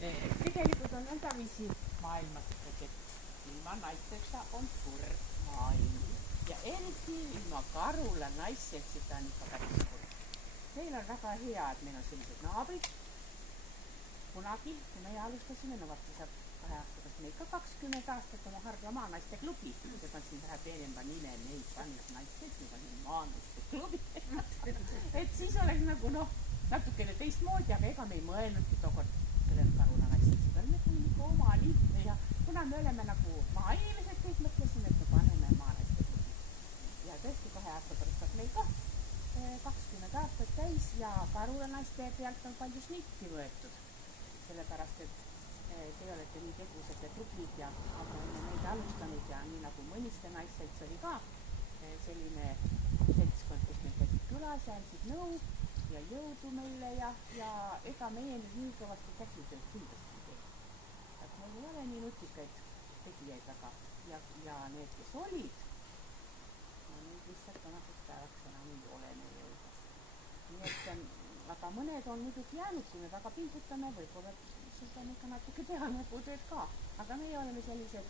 Tegelikult on nõndaviisi maailmas ikkagi, et ilma naisteta on kurb maailm ja eriti ilma Karula naisseltsita on ikka päris kurb. Meil on väga hea, et meil on sellised naabrid. Kunagi, kui meie alustasime, no vaata saab 2 aastatest meil ka 20 aastat oma Hardla maanaiste klubi. See on siin vähe peenemba nime, neid pannud naistest, need on maanaiste klubi. Et siis oleks nagu natukene teistmoodi, aga ega me ei mõelnudki tookord sellele Karula naisseltsiga. Me oleme ikka oma lihtne ja kuna me oleme nagu maainimesed, kõik mõtlesime, et me paneme maanaiste klubi. Ja tõesti 2 aasta pärast saab meil ka 20 aastat täis ja Karula naiste pealt on palju snitti võetud. Sellepärast, et te olete nii tegusad ja tublid ja oleme meid alustanud ja nii nagu mõniste naisselts oli ka selline seltskond, kes meil käisid külas ja andsid nõu ja jõudu meile ja ega meie nüüd nii kõvasti käsitööd kindlasti ei tee. Et meil ei ole nii nutikaid tegijaid, aga ja need, kes olid, nüüd lihtsalt tänaseks päevaks enam ei ole meie hulgas. Nii et aga mõned on muidugi jäänud, kui me väga pingutame, võib-olla seda on ikka natuke teha näputööd ka. Aga meie oleme sellised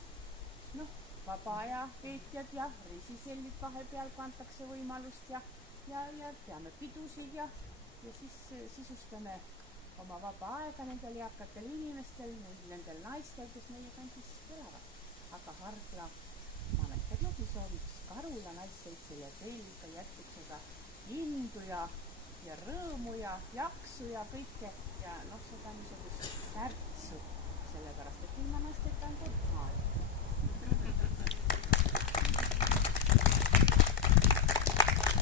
vaba aja veetjad ja reisisellid vahepeal kantakse võimalust ja teame pidusid ja siis sisustame oma vaba aega nendel eakatel inimestel, nendel naistel, kes meie kandis elavad. Aga Hardla maanaiste klubi sooviks Karula naisseltsile teil ikka jätkuks seda indu ja rõõmu ja jaksu ja kõike ja seda niisugust särtsu, sellepärast et ilma naisteta on kurb maailm.